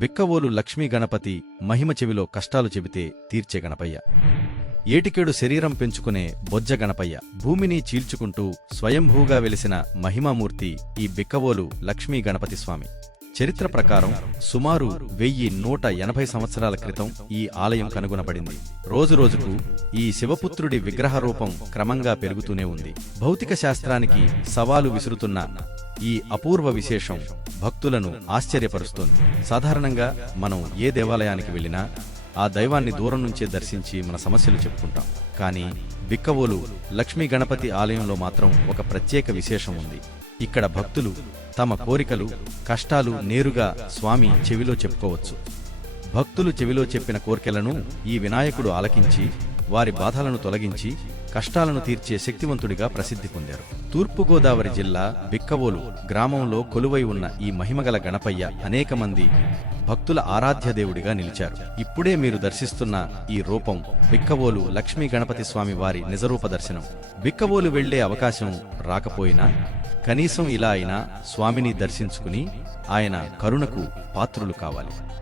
బిక్కవోలు లక్ష్మీ గణపతి మహిమ చెవిలో కష్టాలు చెబితే తీర్చే గణపయ్య. ఏటికేడు శరీరం పెంచుకునే బొజ్జ గణపయ్య భూమిని చీల్చుకుంటూ స్వయంభూగా వెలిసిన మహిమామూర్తి ఈ బిక్కవోలు లక్ష్మీ గణపతి స్వామి. చరిత్ర ప్రకారం సుమారు వెయ్యి నూట ఎనభై సంవత్సరాల క్రితం ఈ ఆలయం కనుగొనబడింది. రోజురోజుకు ఈ శివపుత్రుడి విగ్రహ రూపం క్రమంగా పెరుగుతూనే ఉంది. భౌతిక శాస్త్రానికి సవాలు విసురుతున్న ఈ అపూర్వ విశేషం భక్తులను ఆశ్చర్యపరుస్తుంది. సాధారణంగా మనం ఏ దేవాలయానికి వెళ్ళినా ఆ దైవాన్ని దూరం నుంచే దర్శించి మన సమస్యలు చెప్పుకుంటాం. కానీ బిక్కవోలు లక్ష్మీ గణపతి ఆలయంలో మాత్రం ఒక ప్రత్యేక విశేషం ఉంది. ఇక్కడ భక్తులు తమ కోరికలు కష్టాలు నేరుగా స్వామి చెవిలో చెప్పుకోవచ్చు. భక్తులు చెవిలో చెప్పిన కోరికలను ఈ వినాయకుడు ఆలకించి వారి బాధలను తొలగించి కష్టాలను తీర్చే శక్తివంతుడిగా ప్రసిద్ధి పొందారు. తూర్పుగోదావరి జిల్లా బిక్కవోలు గ్రామంలో కొలువై ఉన్న ఈ మహిమగల గణపయ్య అనేక మంది భక్తుల ఆరాధ్య దేవుడిగా నిలిచారు. ఇప్పుడే మీరు దర్శిస్తున్న ఈ రూపం బిక్కవోలు లక్ష్మీ గణపతి స్వామి వారి నిజరూప దర్శనం. బిక్కవోలు వెళ్ళే అవకాశం రాకపోయినా కనీసం ఇలా అయినా స్వామిని దర్శించుకుని ఆయన కరుణకు పాత్రులు కావాలి.